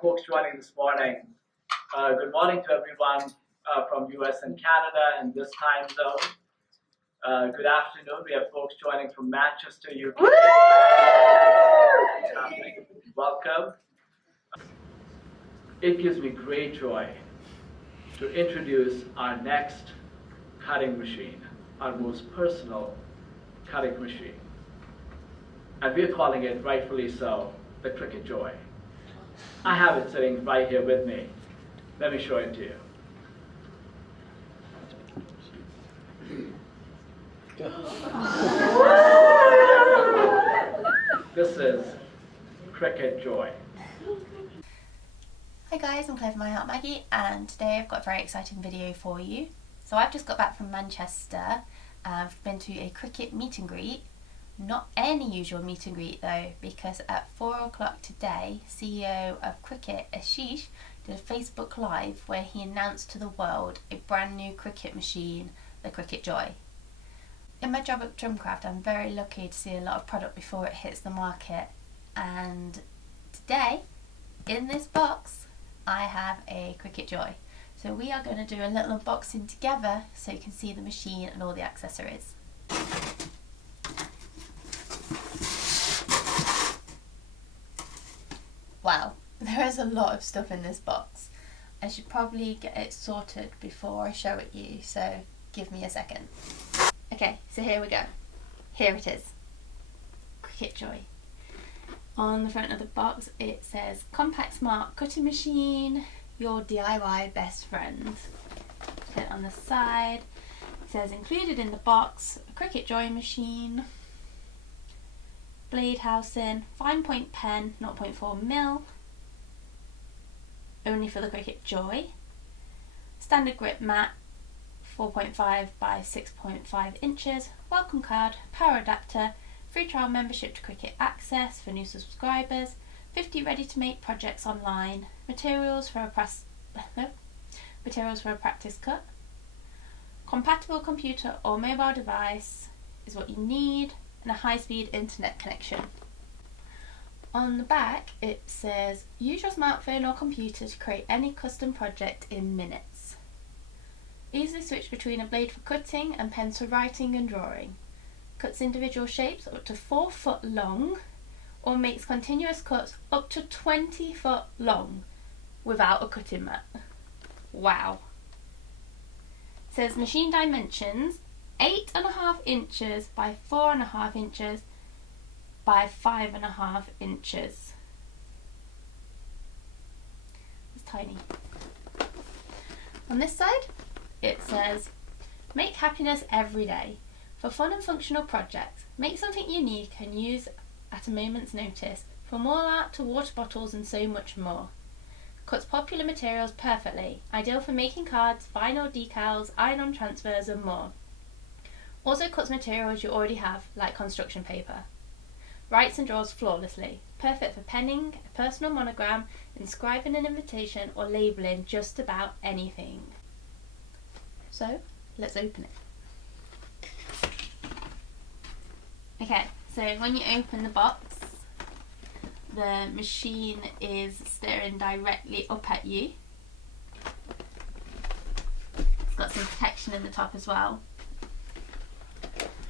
folks joining this morning. Good morning to everyone from US and Canada and this time zone. Good afternoon. We have folks joining from Manchester, UK. Welcome. It gives me great joy to introduce our next cutting machine, our most personal cutting machine. And we're calling it, rightfully so, the Cricut Joy. I have it sitting right here with me. Let me show it to you. This is Cricut Joy. Hi guys, I'm Claire from My Heart Maggie, and today I've got a very exciting video for you. So I've just got back from Manchester. I've been to a Cricut meet and greet. Not any usual meet and greet though, because at 4 o'clock today, CEO of Cricut, Ashish, did a Facebook Live where he announced to the world a brand new Cricut machine, the Cricut Joy. In my job at Drumcraft, I'm very lucky to see a lot of product before it hits the market, and today, in this box, I have a Cricut Joy. So we are going to do a little unboxing together so you can see the machine and all the accessories. Wow, there is a lot of stuff in this box. I should probably get it sorted before I show it you, so give me a second. Okay, so here we go. Here it is. Cricut Joy. On the front of the box it says Compact Smart Cutting Machine, your DIY best friend. Put it on the side. It says included in the box a Cricut Joy machine, blade housing, fine point pen 0.4mm, only for the Cricut Joy, standard grip mat 4.5 by 6.5 inches, welcome card, power adapter, free trial membership to Cricut Access for new subscribers, 50 ready to make projects online, materials for a practice cut, compatible computer or mobile device is what you need, and a high-speed internet connection. On the back it says use your smartphone or computer to create any custom project in minutes. Easily switch between a blade for cutting and pens for writing and drawing. Cuts individual shapes up to 4 foot long, or makes continuous cuts up to 20 foot long without a cutting mat. Wow. It says machine dimensions 8.5 inches by 4.5 inches by 5.5 inches. It's tiny. On this side it says make happiness every day. For fun and functional projects, make something unique and use at a moment's notice, from wall art to water bottles and so much more. Cuts popular materials perfectly, ideal for making cards, vinyl decals, iron-on transfers and more. Also cuts materials you already have, like construction paper. Writes and draws flawlessly, perfect for penning, a personal monogram, inscribing an invitation or labelling just about anything. So, let's open it. Okay, so when you open the box, the machine is staring directly up at you. It's got some protection in the top as well.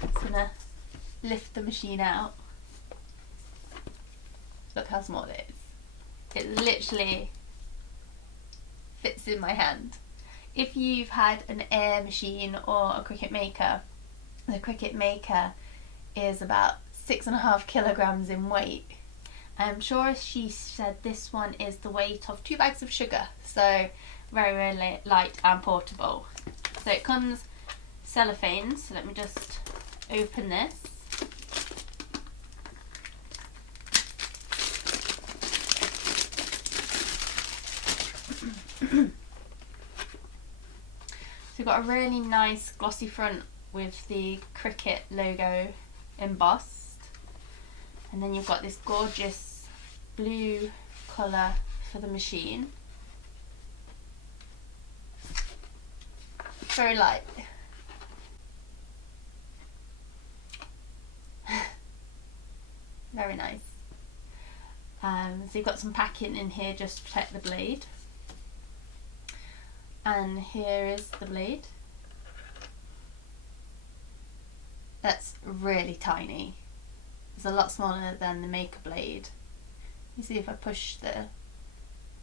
Just gonna lift the machine out. Look how small it is. It literally fits in my hand. If you've had an Air machine or a Cricut Maker, the Cricut Maker is about 6.5 kilograms in weight. I'm sure she said this one is the weight of 2 bags of sugar, so very, very light and portable. So it comes cellophane, so let me just open this. So we've got a really nice glossy front with the Cricut logo embossed, and then you've got this gorgeous blue colour for the machine. Very light. Very nice. So you've got some packing in here just to protect the blade. And here is the blade. That's really tiny. It's a lot smaller than the Maker blade. You see if I push the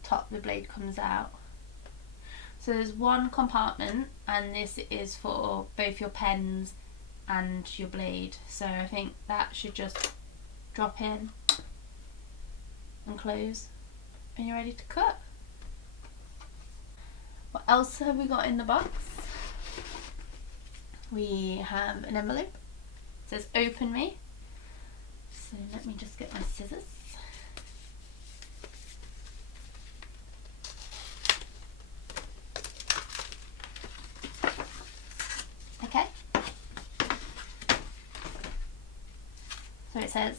top, the blade comes out. So there's one compartment, and this is for both your pens and your blade. So I think that should just drop in and close, and you're ready to cut. What else have we got in the box? We have an envelope. It says open me. So let me just get my scissors. Okay. So it says,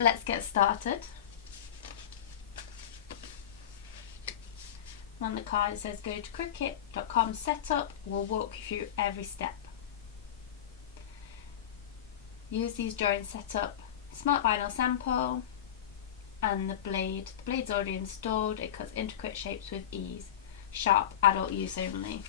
let's get started. On the card it says, go to Cricut.com setup. We'll walk you through every step. Use these during setup. Smart vinyl sample and the blade. The blade's already installed. It cuts intricate shapes with ease. Sharp, adult use only.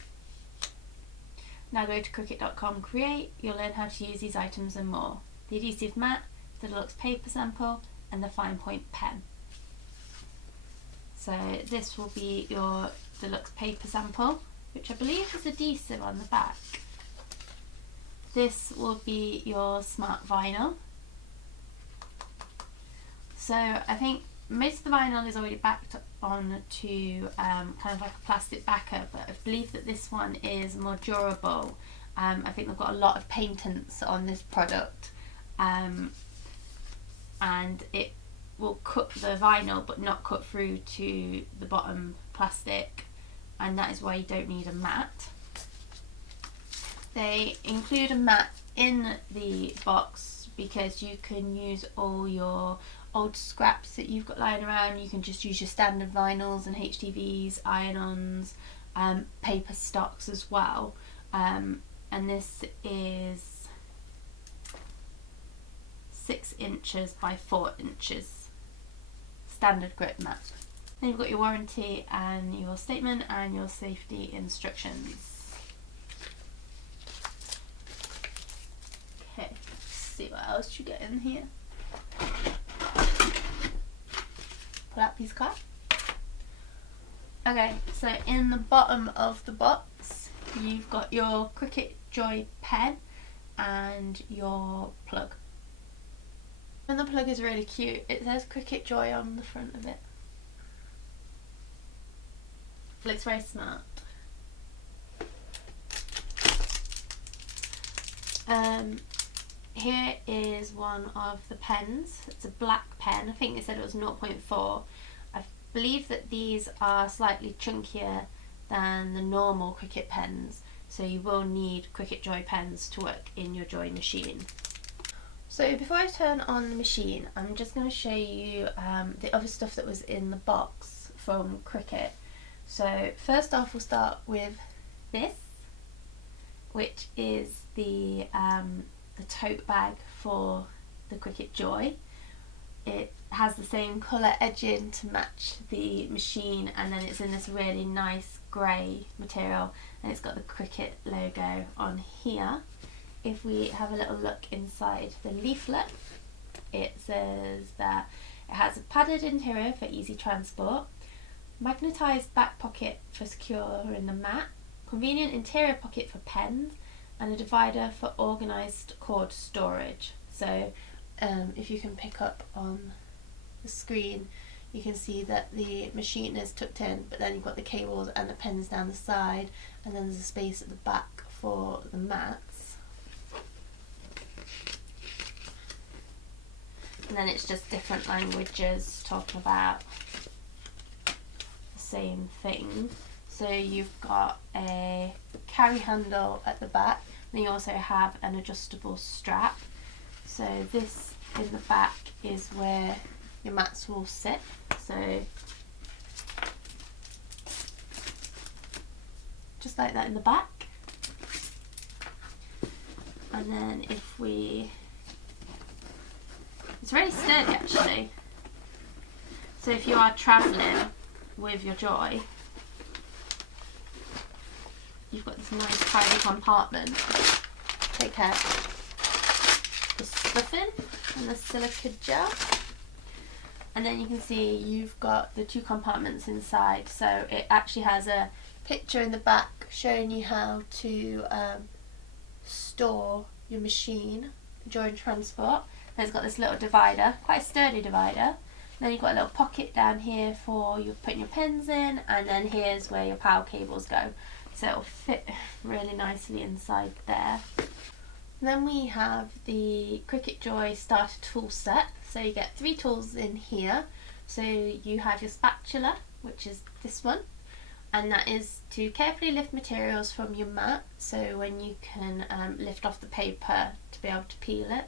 Now go to Cricut.com create. You'll learn how to use these items and more. The adhesive mat, the deluxe paper sample, and the fine point pen. So this will be your deluxe paper sample, which I believe is adhesive on the back. This will be your smart vinyl. So I think most of the vinyl is already backed on to kind of like a plastic backer, but I believe that this one is more durable. I think they've got a lot of patents on this product, and it will cut the vinyl but not cut through to the bottom plastic, and that is why you don't need a mat. They include a mat in the box because you can use all your old scraps that you've got lying around. You can just use your standard vinyls and HDVs, iron-ons, paper stocks as well. And this is 6 inches by 4 inches. Standard grip mat. Then you've got your warranty and your statement and your safety instructions. Okay, let's see what else you get in here. Pull out piece of card. Okay, so in the bottom of the box you've got your Cricut Joy pen and your plug. And the plug is really cute. It says Cricut Joy on the front of it. It looks very smart. Here is one of the pens. It's a black pen. I think they said it was 0.4. I believe that these are slightly chunkier than the normal Cricut pens, so you will need Cricut Joy pens to work in your Joy machine. So before I turn on the machine, I'm just going to show you the other stuff that was in the box from Cricut. So first off, we'll start with this, which is the tote bag for the Cricut Joy. It has the same colour edging to match the machine, and then it's in this really nice grey material, and it's got the Cricut logo on here. If we have a little look inside the leaflet, it says that it has a padded interior for easy transport, magnetised back pocket for securing the mat, convenient interior pocket for pens, and a divider for organised cord storage. So if you can pick up on the screen, you can see that the machine is tucked in, but then you've got the cables and the pens down the side, and then there's a space at the back for the mats. And then it's just different languages talking about the same thing. So you've got a carry handle at the back, and you also have an adjustable strap. So this in the back is where your mats will sit. So just like that in the back. And then if we, it's very sturdy actually. So if you are travelling with your Joy, you've got this nice tidy compartment. Take out the stuffing and the silica gel, and then you can see you've got the two compartments inside. So it actually has a picture in the back showing you how to store your machine during transport. And it's got this little divider, quite a sturdy divider. Then you've got a little pocket down here for you putting your pens in, and then here's where your power cables go. So it'll fit really nicely inside there. Then we have the Cricut Joy starter tool set. So you get 3 tools in here. So you have your spatula, which is this one, and that is to carefully lift materials from your mat, so when you can lift off the paper to be able to peel it.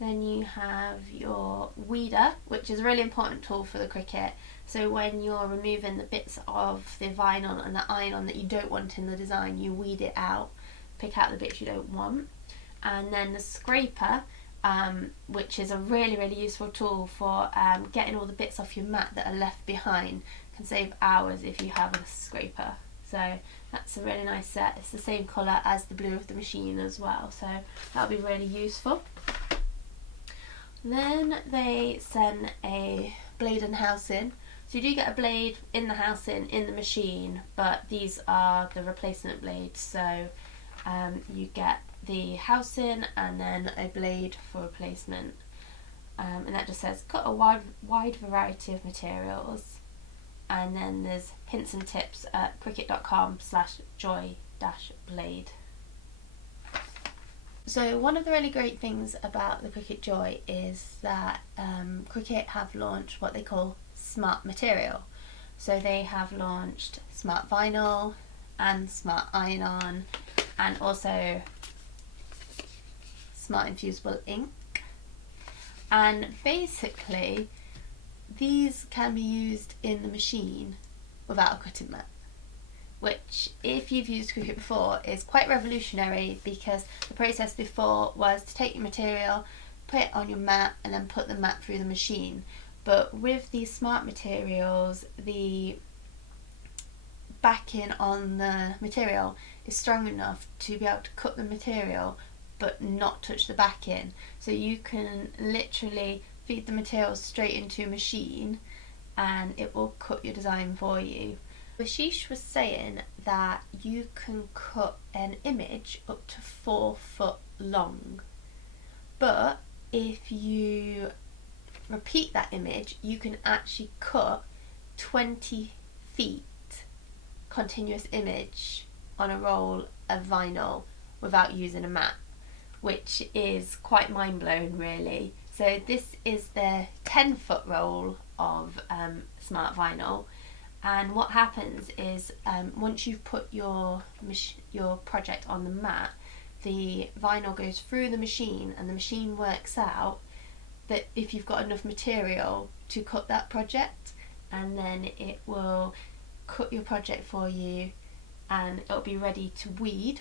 Then you have your weeder, which is a really important tool for the Cricut. So when you're removing the bits of the vinyl and the iron-on that you don't want in the design, you weed it out, pick out the bits you don't want. And then the scraper, which is a really useful tool for getting all the bits off your mat that are left behind. Can save hours if you have a scraper. So that's a really nice set. It's the same colour as the blue of the machine as well, so that'll be really useful. Then they send a blade and housing. So you do get a blade in the housing in the machine, but these are the replacement blades. So you get the housing and then a blade for replacement. And that just says cut a wide variety of materials. And then there's hints and tips at cricut.com/joy-blade. So one of the really great things about the Cricut Joy is that Cricut have launched what they call smart material. So they have launched smart vinyl and smart iron-on, and also smart infusible ink. And basically these can be used in the machine without a cutting mat, which, if you've used Cricut before, is quite revolutionary, because the process before was to take your material, put it on your mat, and then put the mat through the machine. But with these smart materials, the backing on the material is strong enough to be able to cut the material but not touch the backing. So you can literally feed the material straight into a machine and it will cut your design for you. Ashish was saying that you can cut an image up to 4 foot long, but if you repeat that image, you can actually cut 20 feet continuous image on a roll of vinyl without using a mat, which is quite mind-blowing really. So this is the 10-foot roll of smart vinyl. And what happens is once you've put your project on the mat, the vinyl goes through the machine, and the machine works out that if you've got enough material to cut that project, and then it will cut your project for you and it'll be ready to weed.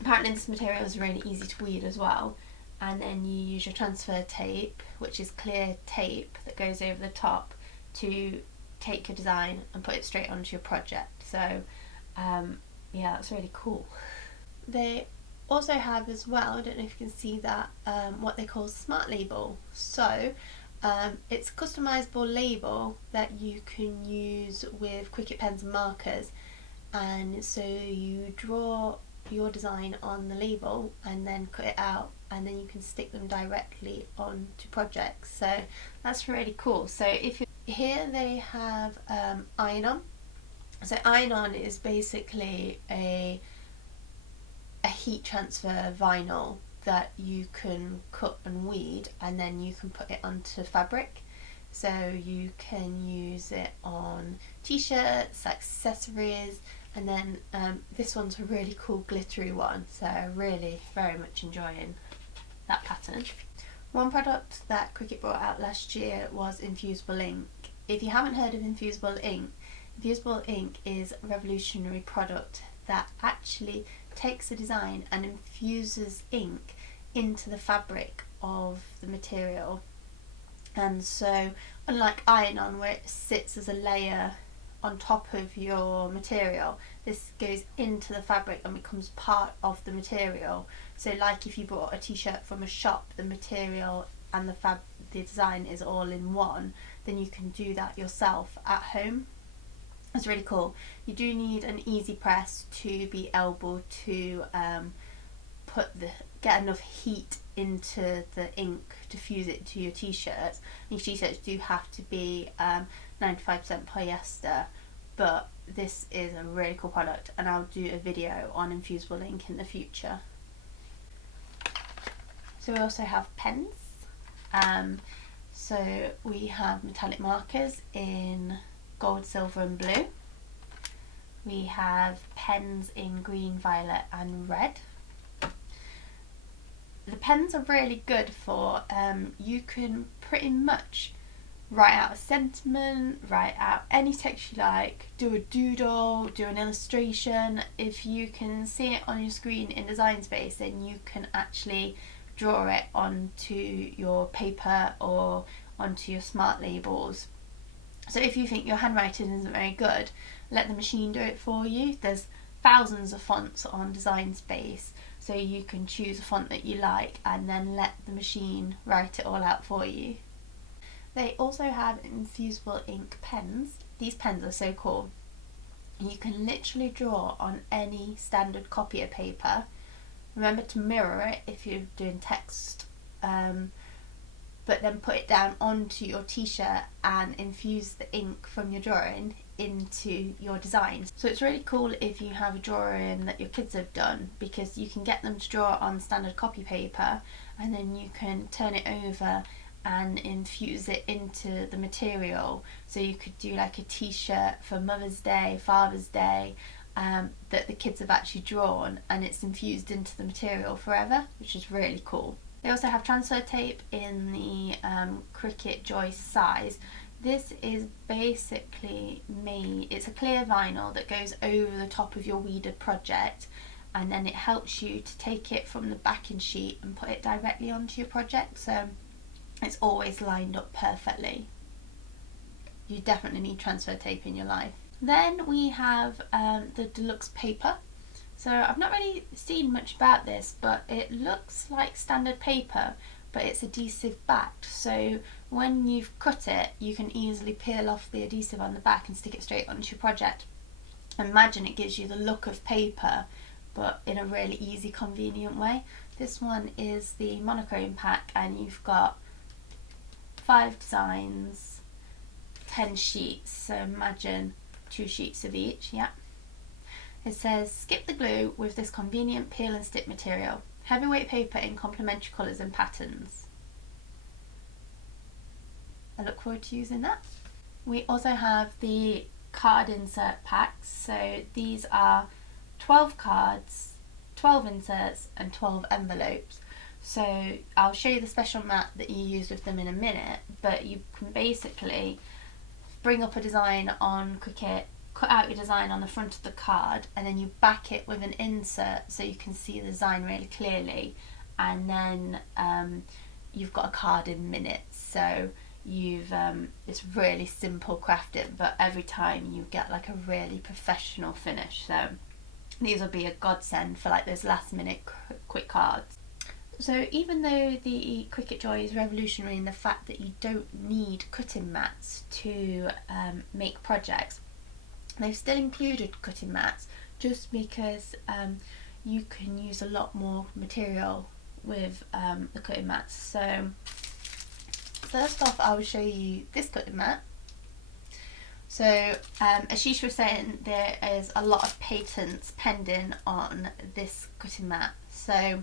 Apparently this material is really easy to weed as well. And then you use your transfer tape, which is clear tape that goes over the top, to take your design and put it straight onto your project. So yeah, that's really cool. They also have as well, I don't know if you can see that, what they call Smart Label. So it's a customizable label that you can use with Cricut pens and markers, and so you draw your design on the label and then cut it out, and then you can stick them directly onto projects. So that's really cool. So if you here they have iron-on. So iron-on is basically a heat transfer vinyl that you can cut and weed, and then you can put it onto fabric. So you can use it on t-shirts, accessories, and then this one's a really cool glittery one, so really very much enjoying that pattern. One product that Cricut brought out last year was infusible ink. If you haven't heard of infusible ink is a revolutionary product that actually takes a design and infuses ink into the fabric of the material. And so Unlike iron-on, where it sits as a layer on top of your material, this goes into the fabric and becomes part of the material. So like if you bought a t-shirt from a shop, the material and the design is all in one, then you can do that yourself at home. It's really cool. You do need an easy press to be able to get enough heat into the ink to fuse it to your t-shirts. These t-shirts do have to be 95% polyester, but this is a really cool product, and I'll do a video on infusible ink in the future. So we also have pens. So we have metallic markers in gold, silver and blue. We have pens in green, violet and red. The pens are really good for, you can pretty much write out a sentiment, write out any text you like, do a doodle, do an illustration. If you can see it on your screen in Design Space, then you can actually draw it onto your paper or onto your smart labels. So if you think your handwriting isn't very good, let the machine do it for you. There's thousands of fonts on Design Space, so you can choose a font that you like and then let the machine write it all out for you. They also have infusible ink pens. These pens are so cool. You can literally draw on any standard copier paper. Remember to mirror it if you're doing text, but then put it down onto your t-shirt and infuse the ink from your drawing into your designs. So it's really cool if you have a drawing that your kids have done, because you can get them to draw on standard copy paper and then you can turn it over and infuse it into the material. So you could do like a t-shirt for Mother's Day, Father's Day, that the kids have actually drawn, and it's infused into the material forever, which is really cool. They also have transfer tape in the Cricut Joy size. This is basically it's a clear vinyl that goes over the top of your weeded project, and then it helps you to take it from the backing sheet and put it directly onto your project, so it's always lined up perfectly. You definitely need transfer tape in your life. Then we have the deluxe paper. So I've not really seen much about this, but it looks like standard paper, but it's adhesive backed. So when you've cut it, you can easily peel off the adhesive on the back and stick it straight onto your project. Imagine it gives you the look of paper, but in a really easy, convenient way. This one is the monochrome pack, and you've got 5 designs, 10 sheets, so imagine 2 sheets of each, yeah. It says, skip the glue with this convenient peel and stick material. Heavyweight paper in complementary colours and patterns. I look forward to using that. We also have the card insert packs. So these are 12 cards, 12 inserts and 12 envelopes. So I'll show you the special mat that you use with them in a minute, but you can basically bring up a design on Cricut, cut out your design on the front of the card, and then you back it with an insert so you can see the design really clearly, and then you've got a card in minutes. So it's really simple crafting, but every time you get like a really professional finish. So these will be a godsend for like those last minute quick cards. So even though the Cricut Joy is revolutionary in the fact that you don't need cutting mats to make projects, they've still included cutting mats just because you can use a lot more material with the cutting mats. So first off, I will show you this cutting mat. So as Shisha was saying, there is a lot of patents pending on this cutting mat. So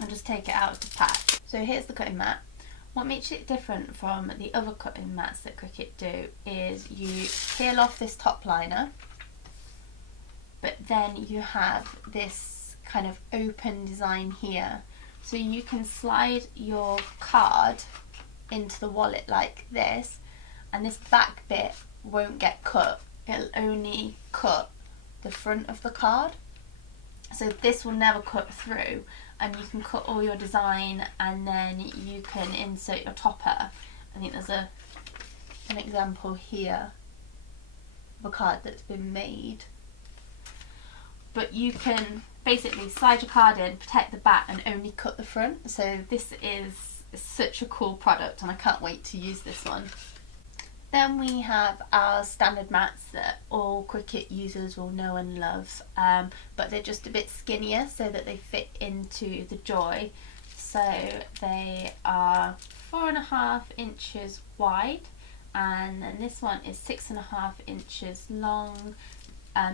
I'll just take it out of the pack. So here's the cutting mat. What makes it different from the other cutting mats that Cricut do is you peel off this top liner, but then you have this kind of open design here. So you can slide your card into the wallet like this, and this back bit won't get cut. It'll only cut the front of the card. So this will never cut through, and you can cut all your design, and then you can insert your topper, I think there's an example here of a card that's been made. But you can basically slide your card in, protect the back and only cut the front. So this is such a cool product and I can't wait to use this one. Then we have our standard mats that all Cricut users will know and love, but they're just a bit skinnier so that they fit into the Joy. So they are 4.5 inches wide, and then this one is 6.5 inches long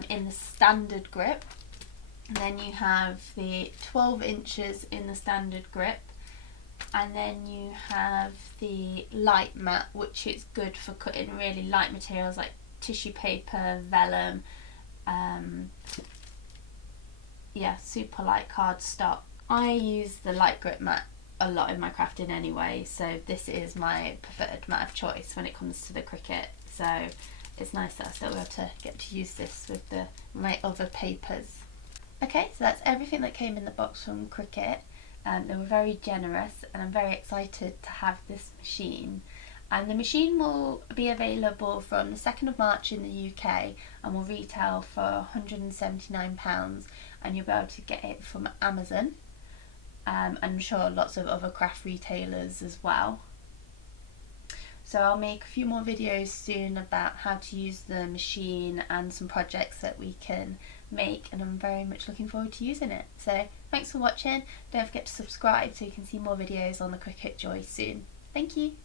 in the standard grip. And then you have the 12 inches in the standard grip. And then you have the light mat, which is good for cutting really light materials like tissue paper, vellum, super light cardstock. I use the light grip mat a lot in my crafting anyway, so this is my preferred mat of choice when it comes to the Cricut. So it's nice that I still able to get to use this with my other papers. Okay, so that's everything that came in the box from Cricut. They were very generous and I'm very excited to have this machine. And the machine will be available from the 2nd of March in the UK and will retail for £179, and you'll be able to get it from Amazon. I'm sure lots of other craft retailers as well. So I'll make a few more videos soon about how to use the machine and some projects that we can make, and I'm very much looking forward to using it. So thanks for watching. Don't forget to subscribe so you can see more videos on the Cricut Joy soon. Thank you.